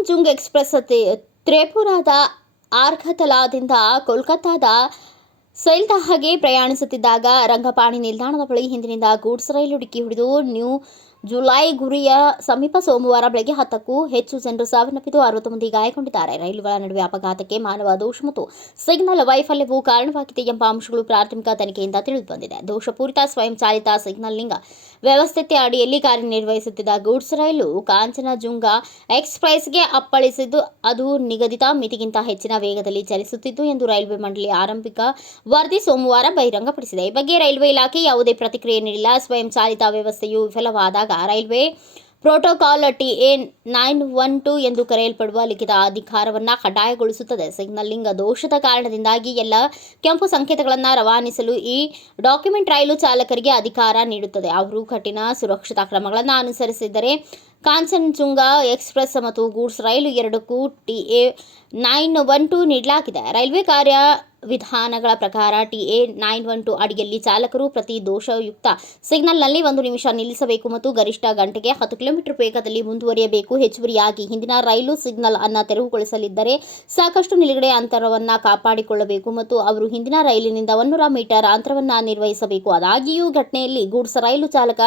Express ತಿ- ತ್ರಿಪುರಾದ ಆರ್ಘತಲಾದಿಂದ ಕೋಲ್ಕತ್ತಾದ ಸೈಲ್ತಾಹಗೆ ಪ್ರಯಾಣಿಸುತ್ತಿದ್ದಾಗ ರಂಗಪಾಣಿ ನಿಲ್ದಾಣದ ಬಳಿ ಹಿಂದಿನಿಂದ ಗೂಡ್ಸ್ ರೈಲು ಡಿಕ್ಕಿ ಹೊಡೆದು ನ್ಯೂ ಜುಲೈ ಗುರಿಯ ಸಮೀಪ ಸೋಮವಾರ ಬೆಳಗ್ಗೆ ಹತ್ತಕ್ಕೂ ಹೆಚ್ಚು ಜನರು ಸಾವನ್ನಪ್ಪಿದ್ದು ಅರವತ್ತು ಮಂದಿ ಗಾಯಗೊಂಡಿದ್ದಾರೆ. ರೈಲುಗಳ ನಡುವೆ ಅಪಘಾತಕ್ಕೆ ಮಾನವ ದೋಷ ಮತ್ತು ಸಿಗ್ನಲ್ ವೈಫಲ್ಯವು ಕಾರಣವಾಗಿದೆ ಎಂಬ ಅಂಶಗಳು ಪ್ರಾಥಮಿಕ ತನಿಖೆಯಿಂದ ತಿಳಿದುಬಂದಿದೆ. ದೋಷಪೂರಿತ ಸ್ವಯಂಚಾಲಿತ ಲಿಂಗ ವ್ಯವಸ್ಥೆ ಅಡಿಯಲ್ಲಿ ಕಾರ್ಯನಿರ್ವಹಿಸುತ್ತಿದ್ದ ಗೂಡ್ಸ್ ರೈಲು ಕಾಂಚನಜುಂಗ ಎಕ್ಸ್ಪ್ರೆಸ್ಗೆ ಅಪ್ಪಳಿಸಿದ್ದು, ಅದು ನಿಗದಿತ ಮಿತಿಗಿಂತ ಹೆಚ್ಚಿನ ವೇಗದಲ್ಲಿ ಚಲಿಸುತ್ತಿತ್ತು ಎಂದು ರೈಲ್ವೆ ಮಂಡಳಿ ಆರಂಭಿಕ ವರದಿ ಸೋಮವಾರ ಬಹಿರಂಗಪಡಿಸಿದೆ. ಈ ಬಗ್ಗೆ ರೈಲ್ವೆ ಇಲಾಖೆ ಯಾವುದೇ ಪ್ರತಿಕ್ರಿಯೆ ನೀಡಿಲ್ಲ. ಸ್ವಯಂಚಾಲಿತ ವ್ಯವಸ್ಥೆಯು ವಿಫಲವಾದಾಗ railway protocol A nine one two ಎಂದು ಕರೆಯಲ್ಪಡುವ ಲಿಖಿತ ಅಧಿಕಾರವನ್ನು ಕಡ್ಡಾಯಗೊಳಿಸುತ್ತದೆ. ಸಿಗ್ನಲಿಂಗ್ ದೋಷದ ಕಾರಣದಿಂದಾಗಿ ಎಲ್ಲ ಕೆಂಪು ಸಂಕೇತಗಳನ್ನು ರವಾನಿಸಲು ಈ ಡಾಕ್ಯುಮೆಂಟ್ ರೈಲು ಚಾಲಕರಿಗೆ ಅಧಿಕಾರ ನೀಡುತ್ತದೆ. ಅವರು ಕಠಿಣ ಸುರಕ್ಷತಾ ಕ್ರಮಗಳನ್ನು ಅನುಸರಿಸಿದರೆ ಕಾಂಚನಜುಂಗ ಎಕ್ಸ್ಪ್ರೆಸ್ ಮತ್ತು ಗೂಡ್ಸ್ ರೈಲು ಎರಡಕ್ಕೂ T A nine one two ನೀಡಲಾಗಿದೆ. ರೈಲ್ವೆ ಕಾರ್ಯ ವಿಧಾನಗಳ ಪ್ರಕಾರ ಟಿಎ ನೈನ್ ಒನ್ ಟು ಅಡಿಯಲ್ಲಿ ಚಾಲಕರು ಪ್ರತಿ ದೋಷಯುಕ್ತ ಸಿಗ್ನಲ್ನಲ್ಲಿ ಒಂದು ನಿಮಿಷ ನಿಲ್ಲಿಸಬೇಕು ಮತ್ತು ಗರಿಷ್ಠ ಗಂಟೆಗೆ ಹತ್ತು ಕಿಲೋಮೀಟರ್ ವೇಗದಲ್ಲಿ ಮುಂದುವರಿಯಬೇಕು. ಹೆಚ್ಚುವರಿಯಾಗಿ ಹಿಂದಿನ ರೈಲು ಸಿಗ್ನಲ್ ಅನ್ನು ತೆರವುಗೊಳಿಸಲಿದ್ದರೆ ಸಾಕಷ್ಟು ನಿಲುಗಡೆ ಅಂತರವನ್ನು ಕಾಪಾಡಿಕೊಳ್ಳಬೇಕು ಮತ್ತು ಅವರು ಹಿಂದಿನ ರೈಲಿನಿಂದ ಒನ್ನೂರ ಮೀಟರ್ ಅಂತರವನ್ನು ನಿರ್ವಹಿಸಬೇಕು. ಆದಾಗಿಯೂ ಘಟನೆಯಲ್ಲಿ ಗೂಡ್ಸ್ ರೈಲು ಚಾಲಕ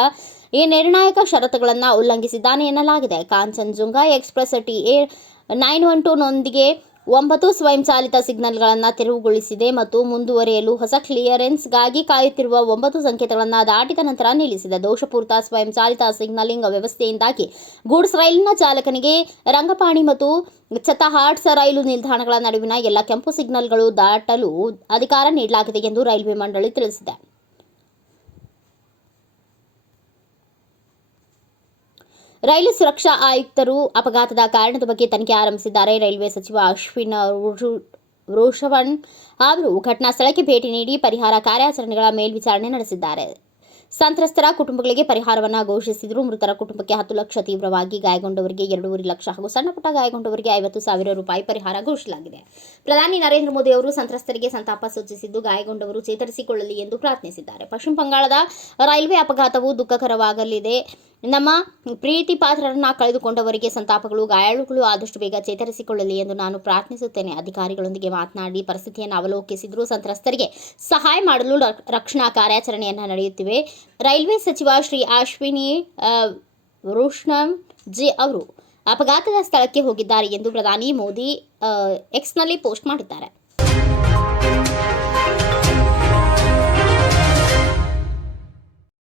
ಈ ನಿರ್ಣಾಯಕ ಷರತ್ತುಗಳನ್ನು ಉಲ್ಲಂಘಿಸಿದ್ದಾನೆ ಎನ್ನಲಾಗಿದೆ. Kanchenjunga express T A nine one ಟೂನೊಂದಿಗೆ ಒಂಬತ್ತು ಸ್ವಯಂಚಾಲಿತ ಸಿಗ್ನಲ್ಗಳನ್ನು ತೆರವುಗೊಳಿಸಿದೆ ಮತ್ತು ಮುಂದುವರಿಯಲು ಹೊಸ ಕ್ಲಿಯರೆನ್ಸ್ಗಾಗಿ ಕಾಯುತ್ತಿರುವ ಒಂಬತ್ತು ಸಂಕೇತಗಳನ್ನು ದಾಟಿದ ನಂತರ ನಿಲ್ಲಿಸಿದೆ ದೋಷಪೂರಿತ ಸ್ವಯಂಚಾಲಿತ ಸಿಗ್ನಲಿಂಗ್ ವ್ಯವಸ್ಥೆಯಿಂದಾಗಿ ಗೂಡ್ಸ್ ರೈಲಿನ ಚಾಲಕನಿಗೆ ರಂಗಪಾಣಿ ಮತ್ತು ಚತಹಾಟ್ಸ್ ರೈಲು ನಿಲ್ದಾಣಗಳ ನಡುವಿನ ಎಲ್ಲ ಕೆಂಪು ಸಿಗ್ನಲ್ಗಳು ದಾಟಲು ಅಧಿಕಾರ ನೀಡಲಾಗಿದೆ ಎಂದು ರೈಲ್ವೆ ಮಂಡಳಿ ತಿಳಿಸಿದೆ. ರೈಲು ಸುರಕ್ಷಾ ಆಯುಕ್ತರು ಅಪಘಾತದ ಕಾರಣದ ಬಗ್ಗೆ ತನಿಖೆ ಆರಂಭಿಸಿದ್ದಾರೆ. ರೈಲ್ವೆ ಸಚಿವ ಅಶ್ವಿನ್ ರೋಷವಣ್ ಅವರು ಘಟನಾ ಸ್ಥಳಕ್ಕೆ ಭೇಟಿ ನೀಡಿ ಪರಿಹಾರ ಕಾರ್ಯಾಚರಣೆಗಳ ಮೇಲ್ವಿಚಾರಣೆ ನಡೆಸಿದ್ದಾರೆ. ಸಂತ್ರಸ್ತರ ಕುಟುಂಬಗಳಿಗೆ ಪರಿಹಾರವನ್ನು ಘೋಷಿಸಿದ್ರು. ಮೃತರ ಕುಟುಂಬಕ್ಕೆ ಹತ್ತು ಲಕ್ಷ ತೀವ್ರವಾಗಿ ಗಾಯಗೊಂಡವರಿಗೆ ಎರಡೂವರೆ ಲಕ್ಷ ಹಾಗೂ ಸಣ್ಣಪುಟ್ಟ ಗಾಯಗೊಂಡವರಿಗೆ ಐವತ್ತು ಸಾವಿರ ರೂಪಾಯಿ ಪರಿಹಾರ ಘೋಷಿಸಲಾಗಿದೆ. ಪ್ರಧಾನಿ ನರೇಂದ್ರ ಮೋದಿ ಅವರು ಸಂತ್ರಸ್ತರಿಗೆ ಸಂತಾಪ ಸೂಚಿಸಿದ್ದು, ಗಾಯಗೊಂಡವರು ಚೇತರಿಸಿಕೊಳ್ಳಲಿ ಎಂದು ಪ್ರಾರ್ಥಿಸಿದ್ದಾರೆ. ಪಶ್ಚಿಮ ಬಂಗಾಳದ ರೈಲ್ವೆ ಅಪಘಾತವು ದುಃಖಕರವಾಗಲಿದೆ. ನಮ್ಮ ಪ್ರೀತಿ ಪಾತ್ರರನ್ನ ಕಳೆದುಕೊಂಡವರಿಗೆ ಸಂತಾಪಗಳು ಗಾಯಾಳುಗಳು ಆದಷ್ಟು ಬೇಗ ಚೇತರಿಸಿಕೊಳ್ಳಲಿ ಎಂದು ನಾನು ಪ್ರಾರ್ಥಿಸುತ್ತೇನೆ. ಅಧಿಕಾರಿಗಳೊಂದಿಗೆ ಮಾತನಾಡಿ ಪರಿಸ್ಥಿತಿಯನ್ನು ಅವಲೋಕಿಸಿದ್ರು ಸಂತ್ರಸ್ತರಿಗೆ ಸಹಾಯ ಮಾಡಲು ರಕ್ಷಣಾ ಕಾರ್ಯಾಚರಣೆಯನ್ನು ನಡೆಯುತ್ತಿವೆ. ರೈಲ್ವೆ ಸಚಿವ ಶ್ರೀ ಅಶ್ವಿನಿ ಆ, ಜಿ ಅವರು ಅಪಘಾತದ ಸ್ಥಳಕ್ಕೆ ಹೋಗಿದ್ದಾರೆ ಎಂದು ಪ್ರಧಾನಿ ಮೋದಿ ಎಕ್ಸ್ನಲ್ಲಿ ಪೋಸ್ಟ್ ಮಾಡಿದ್ದಾರೆ.